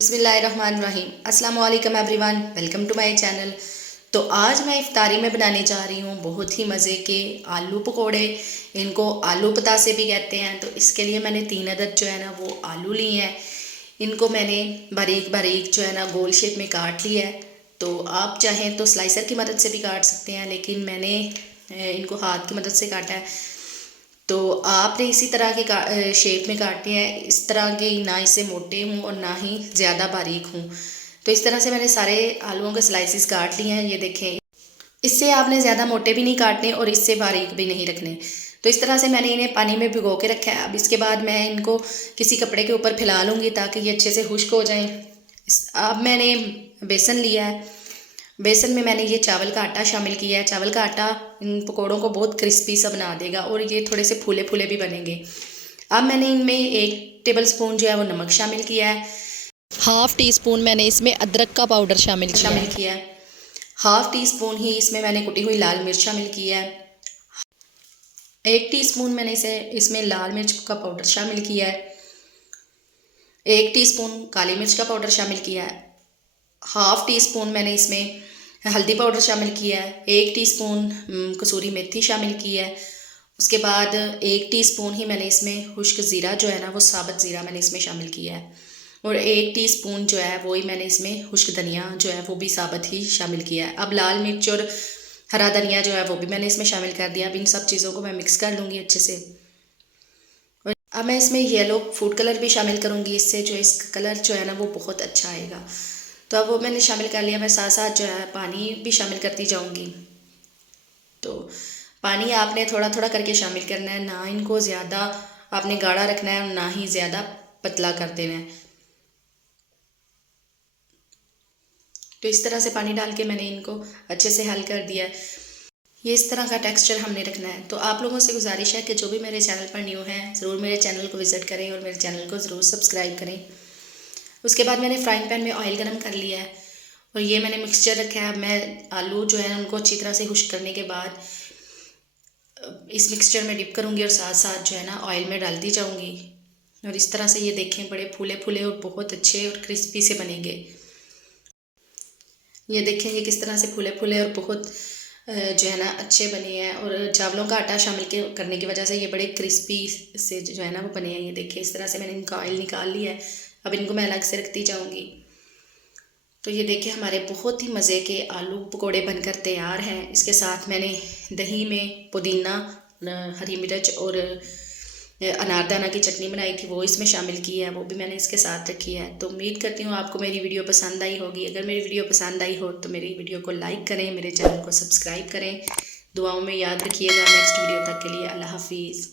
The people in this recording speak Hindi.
बिस्मिल्लाहिर्रहमानिर्रहीम। अस्सलाम वालेकुम everyone, welcome to my channel. तो आज मैं इफ्तारी में बनाने जा रही हूँ बहुत ही मज़े के आलू पकोड़े। इनको आलू पतासे भी कहते हैं। तो इसके लिए मैंने 3 अदद जो है ना वो आलू लिए हैं। इनको मैंने बारीक बारीक जो है ना गोल शेप में काट लिया है। तो आप चाहें तो स्लाइसर की मदद से भी काट सकते हैं, लेकिन मैंने इनको हाथ की मदद से काटा है। तो आपने इसी तरह के शेप में काटने हैं, इस तरह के, ना इसे मोटे हों और ना ही ज़्यादा बारीक हों। तो इस तरह से मैंने सारे आलूओं के स्लाइसिस काट लिए हैं। ये देखें, इससे आपने ज़्यादा मोटे भी नहीं काटने और इससे बारीक भी नहीं रखने। तो इस तरह से मैंने इन्हें पानी में भिगो के रखा है। अब इसके बाद मैं इनको किसी कपड़े के ऊपर फैला लूँगी ताकि ये अच्छे से खुश्क हो जाएँ। अब मैंने बेसन लिया है। बेसन में मैंने ये चावल का आटा शामिल किया है। चावल का आटा इन पकौड़ों को बहुत क्रिस्पी सा बना देगा और ये थोड़े से फूले फूले भी बनेंगे। अब मैंने इनमें 1 टेबल स्पून जो है वो नमक शामिल किया है। हाफ़ टी स्पून मैंने इसमें अदरक का पाउडर शामिल किया है। हाफ़ टी स्पून ही इसमें मैंने कुटी हुई लाल मिर्च शामिल की है। 1 टीस्पून मैंने इसमें लाल मिर्च का पाउडर शामिल किया है। 1 टीस्पून काली मिर्च का पाउडर शामिल किया है। हाफ़ टी स्पून मैंने इसमें हल्दी पाउडर शामिल किया है। 1 टीस्पून कसूरी मेथी शामिल की है। उसके बाद 1 टीस्पून ही मैंने इसमें खुश्क ज़ीरा जो है ना वो साबुत ज़ीरा मैंने इसमें शामिल किया है। और 1 टीस्पून जो है वही मैंने इसमें खुश्क धनिया जो है वो भी साबुत ही शामिल किया है। अब लाल मिर्च और हरा धनिया जो है वो भी मैंने इसमें शामिल कर दिया। अब इन सब चीज़ों को मैं मिक्स कर लूँगी अच्छे से। और अब मैं इसमें येलो फूड कलर भी शामिल करूँगी, इससे जो इसका कलर जो है ना वो बहुत अच्छा आएगा। तो अब वो मैंने शामिल कर लिया। मैं साथ साथ जो है पानी भी शामिल करती जाऊँगी। तो पानी आपने थोड़ा थोड़ा करके शामिल करना है, ना इनको ज़्यादा आपने गाढ़ा रखना है और ना ही ज़्यादा पतला कर देना है। तो इस तरह से पानी डाल के मैंने इनको अच्छे से हल कर दिया है। ये इस तरह का टेक्सचर हमने रखना है। तो आप लोगों से गुजारिश है कि जो भी मेरे चैनल पर न्यू हैं ज़रूर मेरे चैनल को विज़िट करें और मेरे चैनल को ज़रूर सब्सक्राइब करें। उसके बाद मैंने फ्राइंग पैन में ऑयल गरम कर लिया है और ये मैंने मिक्सचर रखा है। अब मैं आलू जो है उनको अच्छी तरह से खुश्क करने के बाद इस मिक्सचर में डिप करूँगी और साथ साथ जो है ना ऑयल में डालती जाऊँगी। और इस तरह से ये देखें बड़े फूले फूले और बहुत अच्छे और क्रिस्पी से बनेंगे। ये देखें ये किस तरह से फूले फूले और बहुत जो है ना अच्छे बने हैं। और चावलों का आटा शामिल करने की वजह से ये बड़े क्रिस्पी से जो है ना वो बने हैं। ये देखिए इस तरह से मैंने इनका ऑयल निकाल लिया है। अब इनको मैं अलग से रखती जाऊँगी। तो ये देखिए हमारे बहुत ही मज़े के आलू पकोड़े बनकर तैयार हैं। इसके साथ मैंने दही में पुदीना, हरी मिर्च और अनारदाना की चटनी बनाई थी, वो इसमें शामिल की है, वो भी मैंने इसके साथ रखी है। तो उम्मीद करती हूँ आपको मेरी वीडियो पसंद आई होगी। अगर मेरी वीडियो पसंद आई हो तो मेरी वीडियो को लाइक करें, मेरे चैनल को सब्सक्राइब करें, दुआओं में याद रखिएगा। नेक्स्ट वीडियो तक के लिए अल्लाह हाफिज़।